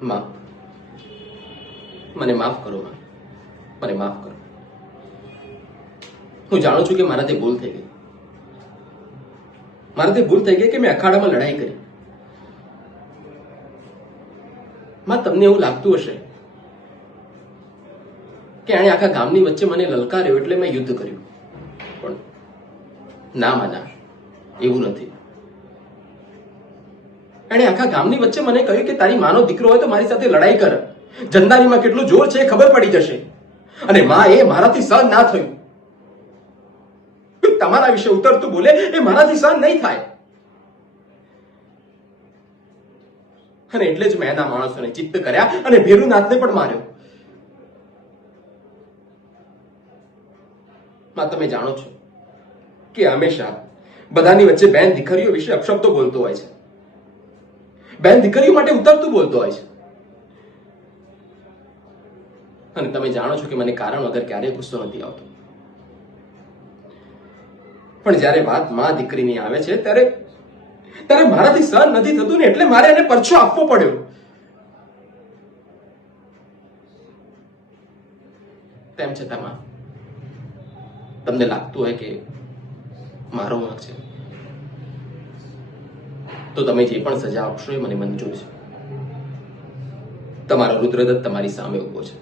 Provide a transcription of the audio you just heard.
માં, મને માફ કરો માં, મને માફ કરો. હું જાણું છું કે મારાથી ભૂલ થઈ ગઈ. મારાથી ભૂલ થઈ ગઈ કે મેં અખાડામાં લડાઈ કરી. માં, તમને એવું લાગતું હશે કે એણે આખા ગામની વચ્ચે મને લલકાર્યો એટલે મેં યુદ્ધ કર્યું, પણ ના માના, એવું નથી. એણે આખા ગામની વચ્ચે મને કહ્યું કે તારી માનો દીકરો હોય તો મારી સાથે લડાઈ કર. જંદારીમાં કેટલું જોર છે એ ખબર પડી જશે. અને માં, એ મારાથી સહન ના થયું. તમારા વિશે ઉતરતું બોલે એ મારાથી સહન નહીં થાય. અને એટલે જ મેં એના માણસોને ચિત્ત કર્યા અને ભેરુનાથને પણ માર્યો. માં, તમે જાણો છો કે હંમેશા બધાની વચ્ચે બેન દીકરીઓ વિશે અપશબ્દો બોલતો હોય છે, બેન દીકરીઓ માટે ઉતરતું બોલતો હોય છે. અને તમે જાણો છો કે મને કારણ વગર ક્યારેય ગુસ્સો નથી આવતો. પણ જ્યારે વાત માં દીકરીની આવે છે ત્યારે મારાથી સહન નથી થતું ને એટલે મારે એને પરછો આપવો પડ્યો. તેમ છતાં માં, તમને લાગતું હોય કે મારો વાંક છે તો તમે જે પણ સજા આપશો એ મને મંજૂર છે. તમારો રુદ્રદત્ત તમારી સામે ઉભો છે.